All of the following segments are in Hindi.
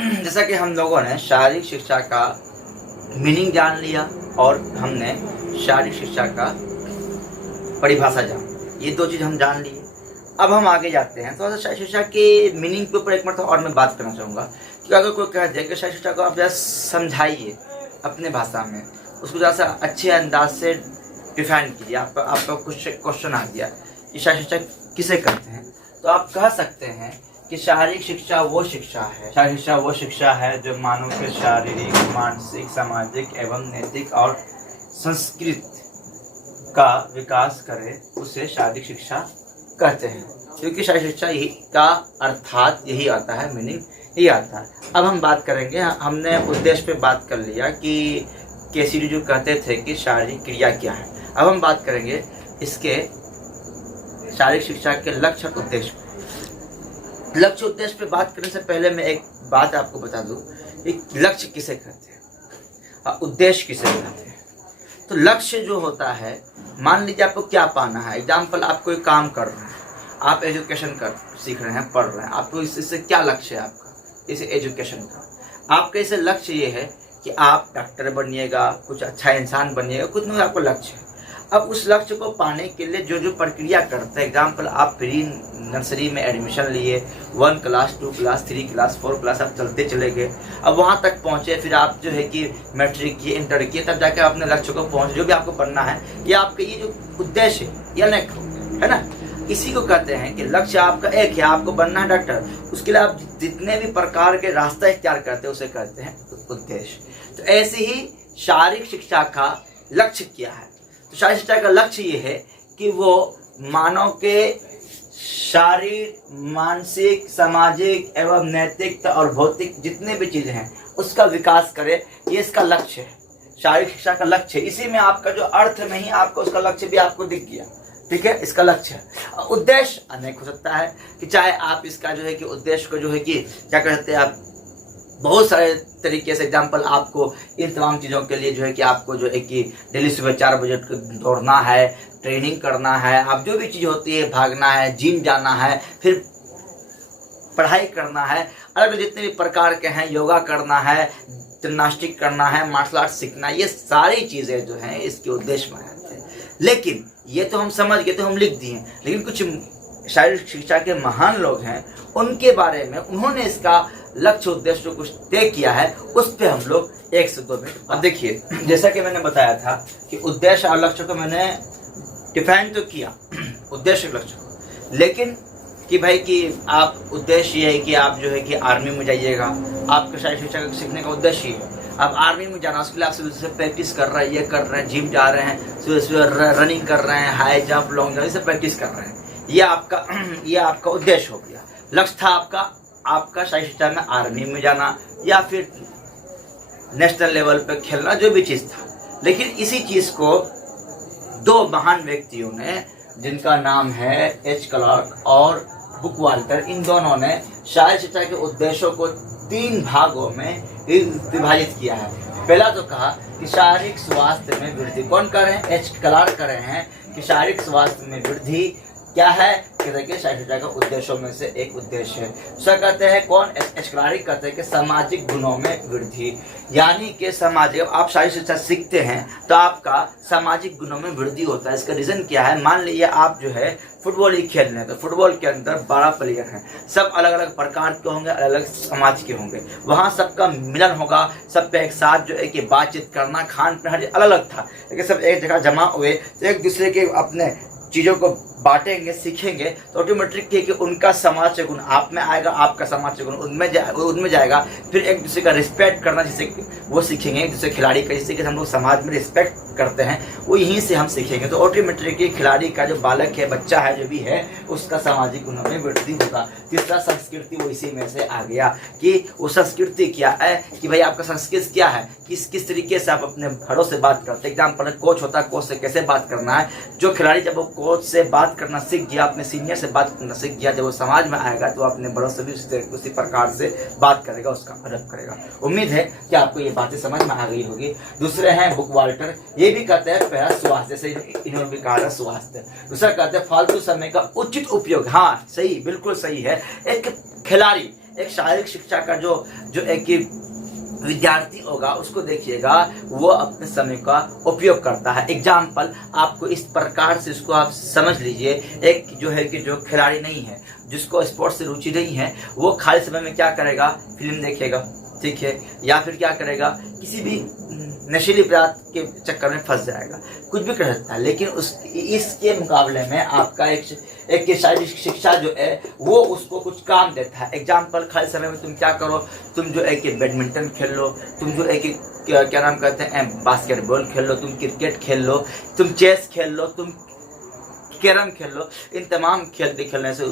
जैसा कि हम लोगों ने शारीरिक शिक्षा का मीनिंग जान लिया और हमने शारीरिक शिक्षा का परिभाषा जान, ये दो चीज़ हम जान लिए। अब हम आगे जाते हैं। तो शारीरिक शिक्षा के मीनिंग के ऊपर एक मरतबा और मैं बात करना चाहूँगा कि अगर कोई कह दे कि शारीरिक शिक्षा को आप जरा समझाइए अपने भाषा में, उसको जरा सा अच्छे अंदाज से डिफाइन कीजिए। आपका कुछ क्वेश्चन आ गया कि शारीरिक शिक्षा किसे कहते हैं, तो आप कह सकते हैं कि शारीरिक शिक्षा वो शिक्षा है, शारीरिक शिक्षा वो शिक्षा है जो मानव के शारीरिक, मानसिक, सामाजिक एवं नैतिक और संस्कृत का विकास करे, उसे शारीरिक शिक्षा कहते हैं। क्योंकि शारीरिक शिक्षा यही का अर्थात यही आता है, मीनिंग यही आता है। अब हम बात करेंगे, हमने उद्देश्य पे बात कर लिया कि केसीडी जो कहते थे कि शारीरिक क्रिया क्या है। अब हम बात करेंगे इसके शारीरिक शिक्षा के लक्ष्य और उद्देश्य। लक्ष्य उद्देश्य पे बात करने से पहले मैं एक बात आपको बता दूं कि लक्ष्य किसे कहते हैं और उद्देश्य किसे कहते हैं। तो लक्ष्य जो होता है, मान लीजिए आपको क्या पाना है। एग्जाम्पल, आप कोई काम कर रहे हैं, आप एजुकेशन सीख रहे हैं, पढ़ रहे हैं, आपको इससे क्या लक्ष्य है आपका, इसे एजुकेशन का। आपका इसे लक्ष्य ये है कि आप डॉक्टर बनिएगा, कुछ अच्छा इंसान बनिएगा, कुछ नहीं आपको लक्ष्य है। अब उस लक्ष्य को पाने के लिए जो जो प्रक्रिया करते हैं, एग्जाम्पल आप प्री नर्सरी में एडमिशन लिए, 1 क्लास 2 क्लास 3 क्लास 4 क्लास आप चलते चले गए, अब वहाँ तक पहुँचे, फिर आप जो है कि मैट्रिक किए, इंटर किए, तब जाकर अपने लक्ष्य को पहुँचे। जो भी आपको बनना है, ये आपका ये जो उद्देश्य है, ये अनेक है ना, इसी को कहते हैं कि लक्ष्य आपका एक है, आपको बनना है डॉक्टर। उसके लिए आप जितने भी प्रकार के रास्ता इख्तियार करते हैं उसे कहते हैं उद्देश्य। तो ऐसे ही शारीरिक शिक्षा का लक्ष्य क्या है? तो शारीरिक शिक्षा का लक्ष्य ये है कि वो मानव के शारीरिक, मानसिक, सामाजिक एवं नैतिक और भौतिक जितने भी चीज़ें हैं उसका विकास करे, ये इसका लक्ष्य है। शारीरिक शिक्षा का लक्ष्य है। इसी में आपका जो अर्थ में ही आपको उसका लक्ष्य भी आपको दिख गया, ठीक है, इसका लक्ष्य है। उद्देश्य अनेक हो सकता है कि चाहे आप इसका जो है कि उद्देश्य को जो है कि क्या कहते हैं, आप बहुत सारे तरीके से, एग्जाम्पल आपको इन तमाम चीज़ों के लिए जो है कि आपको जो है कि डेली सुबह 4 बजे दौड़ना है, ट्रेनिंग करना है, आप जो भी चीज़ होती है, भागना है, जिम जाना है, फिर पढ़ाई करना है, अलग जितने भी प्रकार के हैं, योगा करना है, जिम्नास्टिक करना है, मार्शल आर्ट सीखना, ये सारी चीज़ें जो हैं इसके उद्देश्य में आते हैं। लेकिन ये तो हम समझ गए, तो हम लिख दिए, लेकिन कुछ शारीरिक शिक्षा के महान लोग हैं, उनके बारे में उन्होंने इसका लक्ष्य उद्देश्य कुछ तय किया है, उस पर हम लोग 1 से 2 मिनट। अब देखिए, जैसा कि मैंने बताया था कि उद्देश्य और लक्ष्य को मैंने डिफाइन तो किया, उद्देश्य और लक्ष्य को, लेकिन कि भाई कि आप उद्देश्य ये है कि आप जो है कि आर्मी में जाइएगा, आपका शारीरिक शिक्षा सीखने का उद्देश्य ही है। आप आर्मी में जाना, उसके लिए आप सुबह से प्रैक्टिस कर रहे हैं, ये कर रहे हैं, जिम जा रहे हैं, सुबह सुबह रनिंग कर रहे हैं, हाई जंप, लॉन्ग जंप, ये सब प्रैक्टिस कर रहे हैं, ये आपका उद्देश्य हो गया। लक्ष्य था आपका शारीरिक शिक्षा में आर्मी में जाना या फिर नेशनल लेवल पे खेलना, जो भी चीज़ था। लेकिन इसी चीज़ को 2 महान व्यक्तियों ने, जिनका नाम है एच क्लार्क और बुकवाल्टर, इन दोनों ने शारीरिक शिक्षा के उद्देश्यों को 3 भागों में विभाजित किया है। पहला तो कहा कि शारीरिक स्वास्थ्य में वृद्धि। कौन कर रहे हैं? एच क्लार्क कर रहे हैं कि शारीरिक स्वास्थ्य में वृद्धि क्या है, देखिए शारीरिक शिक्षा का उद्देश्यों में से एक उद्देश्य है। दूसरा कहते हैं कौन? एच क्लार्क कहते हैं कि सामाजिक गुणों में वृद्धि, यानी कि सामाजिक, आप शारीरिक शिक्षा सीखते हैं तो आपका सामाजिक गुणों में वृद्धि होता है। इसका रीजन क्या है? मान लीजिए आप जो है फुटबॉल ही खेल रहे हैं, तो फुटबॉल के अंदर 12 प्लेयर हैं, सब अलग अलग प्रकार के होंगे, अलग अलग समाज के होंगे, वहाँ सबका मिलन होगा, सब पे एक साथ जो है कि बातचीत करना, खान पीन हर अलग अलग था, लेकिन सब एक जगह जमा हुए तो एक दूसरे के अपने चीज़ों को बांटेंगे, सीखेंगे, तो ऑटोमेटिक है कि उनका समाज से गुण आप में आएगा, आपका समाज से गुण उनमें जाएगा। फिर एक दूसरे का रिस्पेक्ट करना जिसे वो सीखेंगे, एक दूसरे खिलाड़ी का, जिससे कि हम लोग समाज में रिस्पेक्ट करते हैं, वो यहीं से हम सीखेंगे। तो ऑटोमेटिक खिलाड़ी का जो बालक है, बच्चा है, जो भी है, उसका सामाजिक गुणों में वृद्धि होगा। तीसरा संस्कृति, वो इसी में से आ गया कि वो संस्कृति क्या है कि भाई आपका संस्कृति क्या है, किस तरीके से आप अपने बड़ों से बात करते हैं। एग्जाम्पल, कोच होता है, कोच से कैसे बात करना है। जो खिलाड़ी जब वो कोच से बात करना सीख गया, अपने सीनियर से बात करना सीख गया, जब वो समाज में आएगा तो अपने बड़ों से भी उसी प्रकार से बात करेगा, उसका अदब करेगा। उम्मीद है कि आपको ये बातें समझ में आ गई होगी। दूसरे हैं बुकवाल्टर, ये भी कहते हैं पहला स्वास्थ्य, जैसे इन्होंने भी कहा स्वास्थ्य। दूसरा कहते हैं फालतू समय का उचित उपयोग। हाँ, सही, बिल्कुल सही है। एक खिलाड़ी एक शारीरिक शिक्षा का जो जो एक विद्यार्थी होगा उसको देखिएगा, वो अपने समय का उपयोग करता है। एग्जाम्पल आपको इस प्रकार से इसको आप समझ लीजिए, एक जो है कि जो खिलाड़ी नहीं है, जिसको स्पोर्ट्स से रुचि नहीं है, वो खाली समय में क्या करेगा, फिल्म देखेगा, ठीक है, या फिर क्या करेगा, किसी भी नशीली पदार्थ के चक्कर में फंस जाएगा, कुछ भी कर सकता है। लेकिन इसके मुकाबले में आपका एक शारीरिक शिक्षा जो है वो उसको कुछ काम देता है। एग्जाम्पल, खाली समय में तुम क्या करो, तुम जो है कि बैडमिंटन खेल लो, तुम जो है कि क्या नाम कहते हैं, बास्केटबॉल खेल लो, तुम क्रिकेट खेल लो, तुम चेस खेल लो, तुम कैरम खेल लो। इन तमाम खेल खेलने से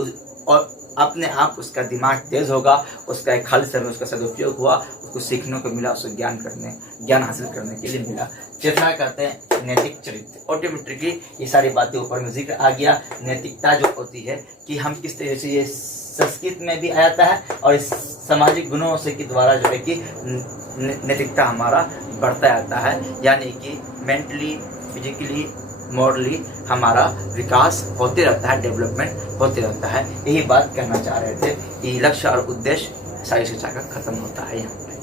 और अपने आप उसका दिमाग तेज होगा, उसका एक खाली समय उसका सदुपयोग हुआ, उसको सीखने को मिला, उसको ज्ञान हासिल करने के लिए मिला। चौथा कहते हैं नैतिक चरित्र। ऑटोमेटिकली ये सारी बातें ऊपर में जिक्र आ गया। नैतिकता जो होती है कि हम किस तरह से, ये संस्कृत में भी आ जाता है और इस सामाजिक गुणों से के द्वारा जो है कि नैतिकता हमारा बढ़ता जाता है, यानी कि मेंटली, फिजिकली, मॉरली हमारा विकास होते रहता है, डेवलपमेंट होते रहता है। यही बात कहना चाह रहे थे कि लक्ष्य और उद्देश्य शारीरिक शिक्षा का खत्म होता है यहाँ पे।